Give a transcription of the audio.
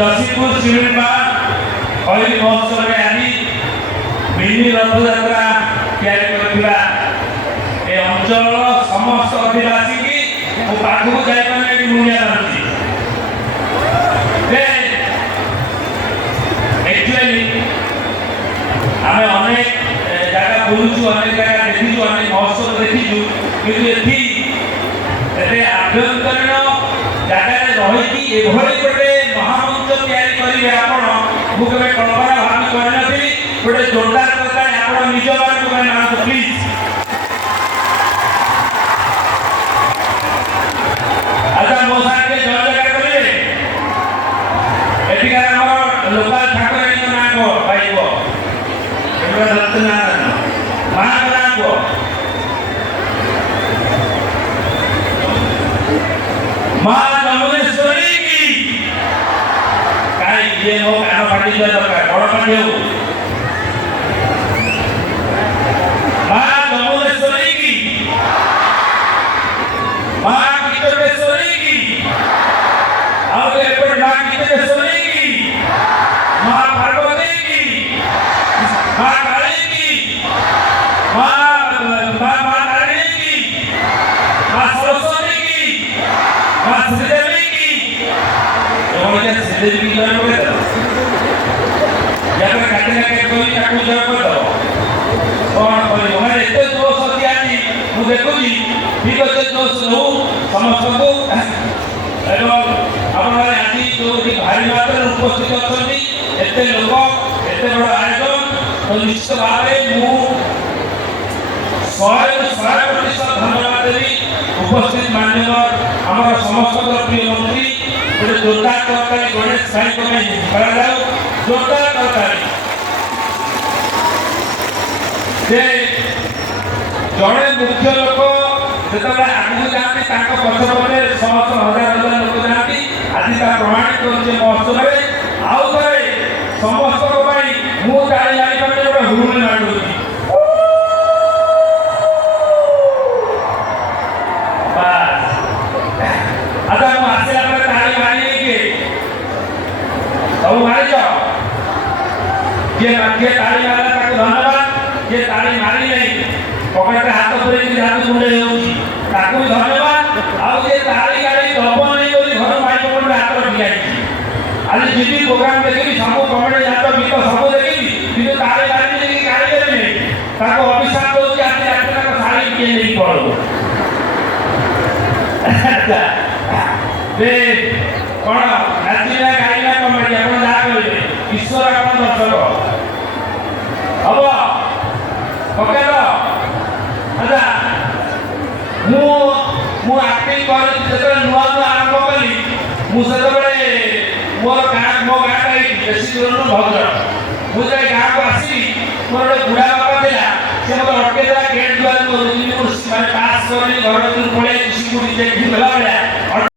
दशीपुर शिविरमा हरि महोत्सव आदि मिनी रथयात्रा या अंचल समस्त अधिवासी की पाखक जाइए मुझे एक्चुअली आम अनेक जगह बुलूचु अनेक जगह देखीचु अनेक महोत्सव देखीचु कि आभ्यंतरीण जगार रही गोटे महामंच तैयारी आपण मुझे कल्पना भावी करनी गोटे जोरदार दरकार आप निज मानक प्लीज अच्छा मो साथ जय जयकार करेंगे एटिकार लोकल ठाकुराणी ना को पाइब माँ ना को माँ जमुनेश्वरी की कहीं ये हो कान फाटी जाए दरकार बड़ फाटी हो माँ जमुनेश्वरी की माँ कीचकेश्वरी की और एपट माँ कीचकेश्वरी की माँ पार्वती की माँ काली की माँ तारिणी की माँ सरस्वती की माँ श्रीदेवी की श्रीदेवी की जय बोले या फिर काटने के कोई ताकू जय कर दो कौन कोई हमारे इतने दोस्त होती आती मुझे कुछ ठीक है दोस्त लोग समस्त को एवं अपने आदि जो भारी मात्रा में उपस्थित होती इतने लोग इतने बड़ा आयोजन तो निश्चित भाव में 100% धन्यवाद देवी उपस्थित मान्यवर हमारा समस्त प्रिय मंत्री गोटे जोरदार तरकारी गणेश साहित्य करा जोरदार तरकारी जड़े मुख्य लोक जो आगे जाती पछपटे समस्त हजार हजार लोक जाती आज प्रमाणित कर महोत्सव आउ थे समस्त मुझे जापारे गोटे हुल मार अच्छा मुझे आसला ताली मारी किए सब मारिच किए ताली मारा धन्यवाद किए ताली मारी नहीं पकेटे हाथ पूरे हाथ मुंडे भी धन्यवाद आउ ताली गाड़ी दब नहीं घर माइक हाथ रखी आज जी प्रोग्राम देखी सब कमेडी नाच गीत सब देखी कि ताली गाड़ी देखिए गाड़ी देवी अभिशाप होती शाड़ी किए नहीं पड़ो कौन नाचना गाइला कमेडी आप जहाँ करेंगे ईश्वर आप दर्शक हम पकेद अच्छा मुझे कर नुआ नुआ आरंभ कली मुझे मोर गाँ मो गाँटा बेसी दूर भद्रक मुझे गाँ को आसली मोर गोटे बुढ़ा बापा था से मतलब अटके गेट द्वार पास कर घर पड़े सिक्यूरीटी देखी गला भाया